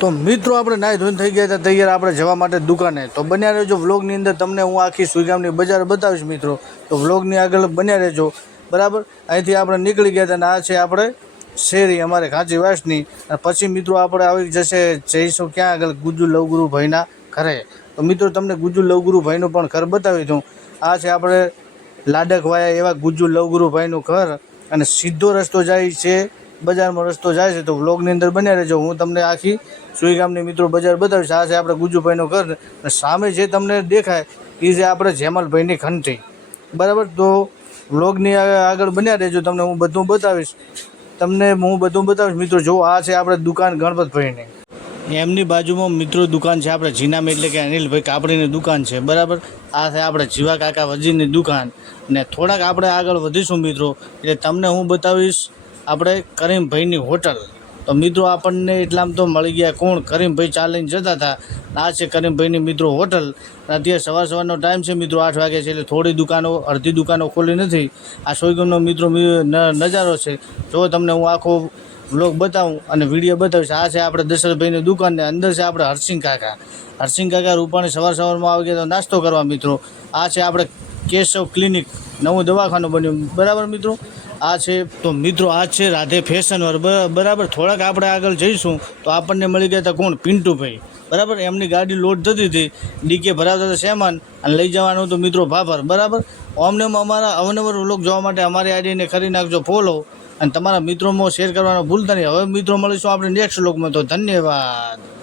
તો મિત્રો આપણે નાહી ધોઈને થઈ ગયા હતા તૈયાર આપણે જવા માટે દુકાને. તો બન્યા રહેજો વ્લોગની અંદર, તમને હું આખી સુઈગામની બજાર બતાવીશ મિત્રો. તો વ્લોગની આગળ બન્યા રહેજો બરાબર. અહીંથી આપણે નીકળી ગયા હતા અને આ છે આપણે શેરી અમારે કાંચી વાસની. અને પછી મિત્રો આપણે આવી જશે જઈશું ક્યાં આગળ, ગુજ્જુ લવગુરુભાઈના ઘરે. તો મિત્રો તમને ગુજ્જુ લવગુરુભાઈનું પણ ઘર બતાવી દઉં. આ છે આપણે લાડકવાયા એવા ગુજ્જુ લવગુરુભાઈનું ઘર અને સીધો રસ્તો જાય છે બજારમાં, રસ્તો જાય છે. તો વ્લોગની અંદર બન્યા રહેજો, હું તમને આખી સુઈગામની મિત્રો બજાર બતાવીશ. આ છે આપણે ગુજ્જુભાઈનું ઘર અને સામે જે તમને દેખાય એ છે આપણે જેમલભાઈની ઘંટી બરાબર. તો વ્લોગની આગળ બન્યા રહેજો, તમને હું બધું બતાવીશ મિત્રો. જો આ છે આપણે દુકાન ગણપતભાઈની, એમની બાજુમાં મિત્રો દુકાન છે આપણે જીનામ એટલે કે અનિલભાઈ કાપડીની દુકાન છે બરાબર. આ છે આપણે જીવા કાકા વજીરની દુકાન. ને થોડાક આપણે આગળ વધીશું મિત્રો એટલે તમને હું બતાવીશ આપણે કરીમભાઈની હોટલ. તો મિત્રો આપણને એટલામાં તો મળી ગયા કોણ, કરીમભાઈ ચાલીને જતા હતા. આ છે કરીમભાઈની મિત્રો હોટલ. અત્યારે સવારનો ટાઈમ છે મિત્રો, 8 વાગે છે એટલે થોડી દુકાનો, અડધી દુકાનો ખોલી નથી. આ સોયગમનો મિત્રો નજારો છે. જો તમને હું આખો વ્લોગ બતાવું અને વિડીયો બતાવીશ. આ છે આપણે દશરથભાઈની દુકાન ને અંદર છે આપણે હરસિંહ કાકા રૂપાણી સવારમાં આવી ગયા તો નાસ્તો કરવા મિત્રો. આ છે આપણે કેશવ ક્લિનિક, નવું દવાખાનું બન્યું બરાબર મિત્રો. આ છે તો મિત્રો આ છે રાધે ફેશન બરાબર. થોડાક આપણે આગળ જઈશું તો આપણને મળી ગયા હતા કોણ, પિન્ટુભાઈ બરાબર. એમની ગાડી લોડ થતી હતી, ડીકે ભરાવતા હતા સામાન અને લઈ જવાનું તો મિત્રો ભાભર બરાબર. અમને અમારા અવનવર વ્લોગ જોવા માટે અમારી આઈડીને કરી નાખજો ફોલો અને તમારા મિત્રોમાં શેર કરવાનો ભૂલતા નહીં. હવે મિત્રો મળીશું આપણે નેક્સ્ટ વ્લોગમાં. તો ધન્યવાદ.